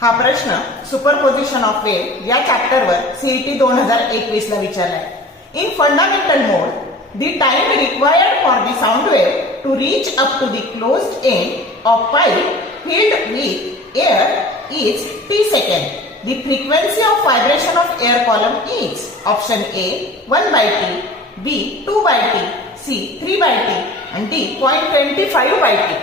हा प्रश्न superposition of wave या चॅप्टरवर सीईटी 2021 ला विचारलाय. In fundamental mode, the time required for the sound wave to reach up to the closed end of pipe filled with air is t second. The frequency of vibration of air column is option A 1 by t, B 2 by t, C 3 by t and D 0.25 by t.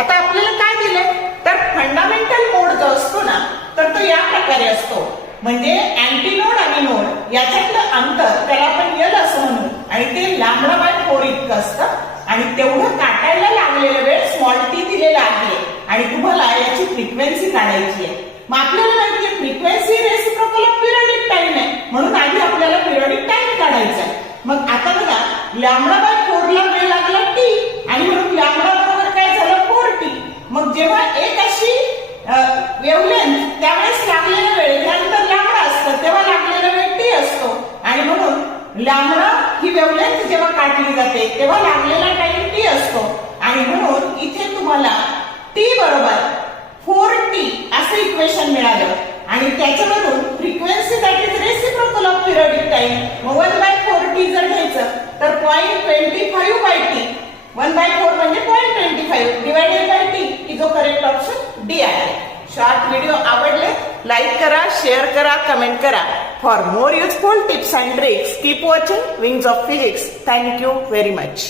आता आपल्याला काय दिलंय तर fundamental मोड जो असतो ना तर तो या प्रकारे असतो. म्हणजे अँटीनोड आणि नोड याच्यातलं अंतर त्याला आपण यल असं म्हणू आणि ते लॅम्बडा बाय 4 इतकं असतं आणि तेवढं काटायला लागलेला वेळ स्मॉल टी दिलेला आहे आणि तुम्हाला याची फ्रिक्वेन्सी काढायची आहे. मग आपल्याला माहिती आहे frequency reciprocal of periodic time आहे म्हणून आधी आपल्याला पिरियडिक टाइम काढायचा आहे. मग आता बघा लॅम्बडा बाय 4 ला वेळ लागला टी आणि म्हणून लॅम्बडा बरोबर काय झालं 4t. मग जेव्हा एक अशी वेव्हलेंथ त्यावेळेस लागलेला वेळ त्यानंतर लॅम्बडा असतं तेव्हा लागलेला वेळ टी असतो आणि म्हणून लॅम्बडा ही वेव्हलेंथ जेव्हा काढली जाते तेव्हा लागलेला टाइम टी असतो आणि म्हणून इथे तुम्हाला टी बरोबर 4t असं इक्वेशन मिळालं आणि त्याच्यावरून frequency that is reciprocal of periodic time 1/4t जर घ्यायचं तर 0.25 बाय टी 1/4 म्हणजे 0.25 डिवायडेड बाय टी ही जो करेक्ट ऑप्शन डी आहे. शॉर्ट व्हिडिओ आवडले लाईक करा, शेअर करा, कमेंट करा. For more useful tips and tricks keep watching wings of physics. Thank you very much.